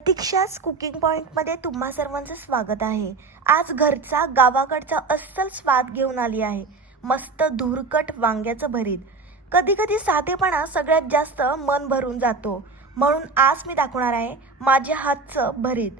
प्रतीक्षाच cooking पॉईंटमध्ये तुम्हा सर्वांचं स्वागत आहे. आज घरचा गावाकडचा अस्सल स्वाद घेऊन आली आहे. मस्त धुरकट वांग्याचं भरीत. कधी कधी साधेपणा सगळ्यात जास्त मन भरून जातो. म्हणून आज मी दाखवणार आहे माझ्या हातचं भरीत.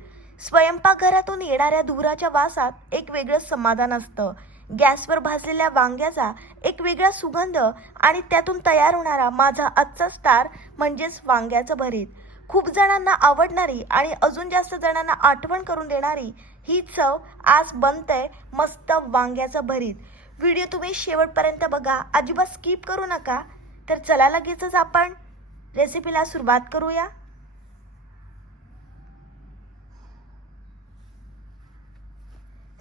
स्वयंपाकघरातून येणाऱ्या धुराच्या वासात एक वेगळं समाधान असतं. गॅसवर भाजलेल्या वांग्याचा एक वेगळा सुगंध आणि त्यातून तयार होणारा माझा आजचा स्टार म्हणजेच वांग्याचं भरीत. खूप जणांना आवडणारी आणि अजून जास्त जणांना आठवण करून देणारी ही चव आज बनतंय मस्त वांग्याचं भरीत. व्हिडिओ तुम्ही शेवटपर्यंत बघा. अजिबात स्किप करू नका. तर चला लगेचच आपण रेसिपीला सुरुवात करूया.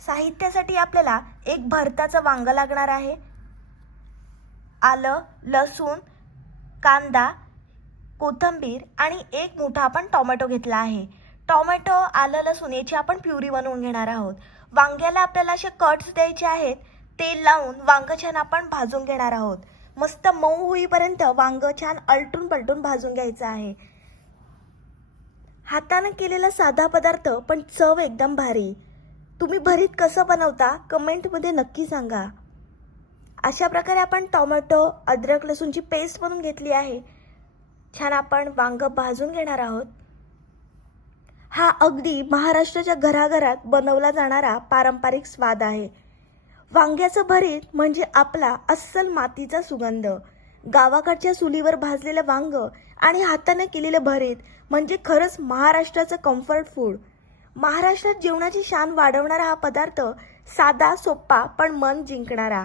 साहित्यासाठी आपल्याला एक भरताचं वांग लागणार आहे. आलं लसूण कांदा कोथिंबीर आणि एक मोठा आपण टोमॅटो घेतला आहे. टोमॅटो आलं लसूण याची आपण प्युरी बनवून घेणार आहोत. वांग्याला आपल्याला असे कट्स द्यायचे आहेत. तेल लावून वांगं छान आपण भाजून घेणार आहोत. मस्त मऊ होईपर्यंत वांग छान अलटून पलटून भाजून घ्यायचं आहे. हातानं केलेला साधा पदार्थ पण चव एकदम भारी. तुम्ही भरीत कसं बनवता कमेंटमध्ये नक्की सांगा. अशा प्रकारे आपण टोमॅटो अद्रक लसूणची पेस्ट बनवून घेतली आहे. छान आपण वांग भाजून घेणार आहोत. हा अगदी महाराष्ट्राच्या घराघरात बनवला जाणारा पारंपरिक स्वाद आहे. वांग्याचं भरीत म्हणजे आपला अस्सल मातीचा सुगंध. गावाकडच्या चुलीवर भाजलेलं वांग आणि हाताने केलेलं भरीत म्हणजे खरंच महाराष्ट्राचं कम्फर्ट फूड महाराष्ट्रात जेवणाची शान वाढवणारा हा पदार्थ साधा सोप्पा पण मन जिंकणारा.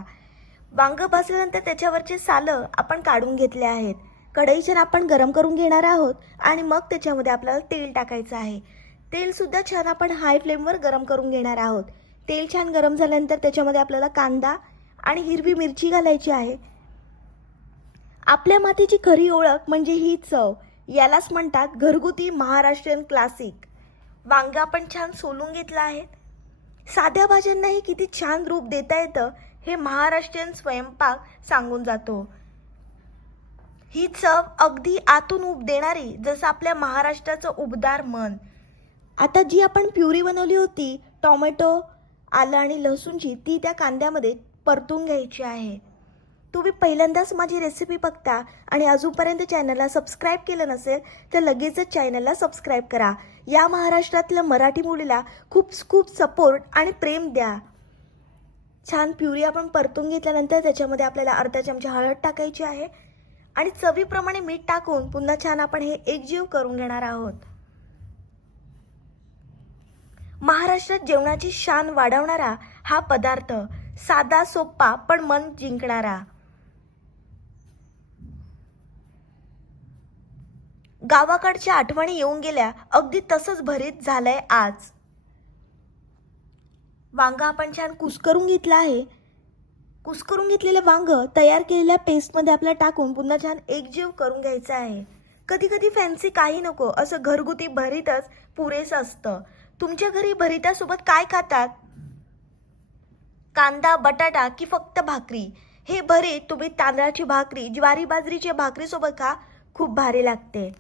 वांग भाजल्यानंतर त्याच्यावरचे सालं आपण काढून घेतले आहेत. कढईच्या आपण गरम करून घेणार आहोत आणि मग त्याच्यामध्ये आपल्याला तेल टाकायचं आहे. तेलसुद्धा छान आपण हाय फ्लेमवर गरम करून घेणार आहोत. तेल छान गरम झाल्यानंतर त्याच्यामध्ये आपल्याला कांदा आणि हिरवी मिरची घालायची आहे. आपल्या मातीची खरी ओळख म्हणजे ही चव. यालाच म्हणतात घरगुती महाराष्ट्रीयन क्लासिक वांगा आपण छान सोलून घेतला आहे. साध्या भाज्यांनाही किती छान रूप देता येतं हे महाराष्ट्रीयन स्वयंपाक सांगून जातो. ही चव अगदी आतून उब देणारी जसं आपल्या महाराष्ट्राचं उबदार मन. आता जी आपण प्युरी बनवली होती टोमॅटो आलं आणि लसूणची ती त्या कांद्यामध्ये परतून घ्यायची आहे. तुम्ही पहिल्यांदाच माझी रेसिपी बघता आणि अजूनपर्यंत चॅनलला सबस्क्राईब केलं नसेल तर लगेचच चॅनलला सबस्क्राईब करा. या महाराष्ट्रातल्या मराठी मुलीला खूप खूप सपोर्ट आणि प्रेम द्या. छान प्युरी आपण परतून घेतल्यानंतर त्याच्यामध्ये आपल्याला अर्धा चमचा हळद टाकायची आहे. आणि चवीप्रमाणे मीठ टाकून पुन्हा छान आपण हे एकजीव करून घेणार आहोत. महाराष्ट्रात जेवणाची शान वाढवणारा हा पदार्थ साधा सोप्पा पण मन जिंकणारा. गावाकडच्या आठवणी येऊन गेल्या अगदी तसंच भरीत झालंय आज. वांगा आपण छान कुस्करून घेतला आहे. कुस्करून घेतलेलं वांग तयार केलेल्या पेस्टमध्ये आपल्याला टाकून पुन्हा छान एकजीव करून घ्यायचं आहे. कधी कधी फॅन्सी काही नको असं घरगुती भरीतच पुरेसं असतं. तुमच्या घरी भरितासोबत काय खातात? कांदा बटाटा की फक्त भाकरी? हे भरीत तुम्ही तांदळाची भाकरी ज्वारी बाजरीच्या भाकरीसोबत खा खूप भारी लागते.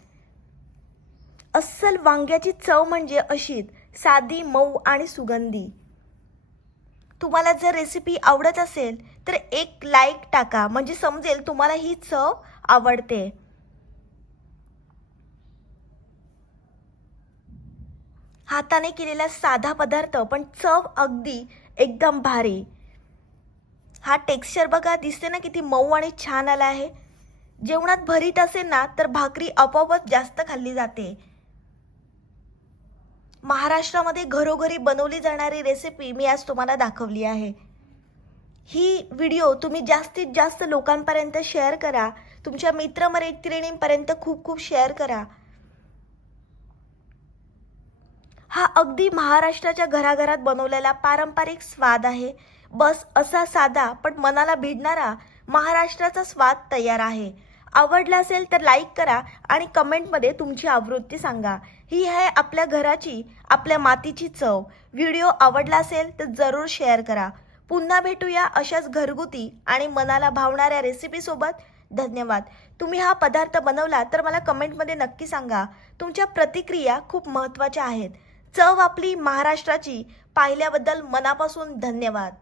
अस्सल वांग्याची चव म्हणजे अशीच साधी मऊ आणि सुगंधी. तुम्हाला जर रेसिपी आवडत असेल तर एक लाईक टाका. म्हणजे समजेल तुम्हाला ही चव आवडते. हाताने केलेला साधा पदार्थ पण चव अगदी एकदम भारी. हा टेक्स्चर बघा दिसते ना किती मऊ आणि छान आला आहे. जेवणात भरीत असेल ना तर भाकरी आपोआपच जास्त खाल्ली जाते. महाराष्ट्रामध्ये घरोघरी बनवली जाणारी रेसिपी मी आज तुम्हाला दाखवली आहे. ही व्हिडिओ तुम्ही जास्तीत जास्त लोकांपर्यंत शेअर करा. तुमच्या मित्रमैत्रिणींपर्यंत खूप खूप शेअर करा. हा अगदी महाराष्ट्राच्या घराघरात बनवलेला पारंपरिक स्वाद आहे. बस असा साधा पण मनाला भिडणारा महाराष्ट्राचा स्वाद तयार आहे. आवडला असेल तर लाईक करा आणि कमेंटमध्ये तुमची आवृत्ती सांगा. ही आहे आपल्या घराची आपल्या मातीची चव. व्हिडिओ आवडला असेल तर जरूर शेअर करा. पुन्हा भेटूया अशाच घरगुती आणि मनाला भावणाऱ्या रेसिपीसोबत धन्यवाद. तुम्ही हा पदार्थ बनवला तर मला कमेंटमध्ये नक्की सांगा. तुमच्या प्रतिक्रिया खूप महत्त्वाच्या आहेत. चव आपली महाराष्ट्राची. पाहिल्याबद्दल मनापासून धन्यवाद.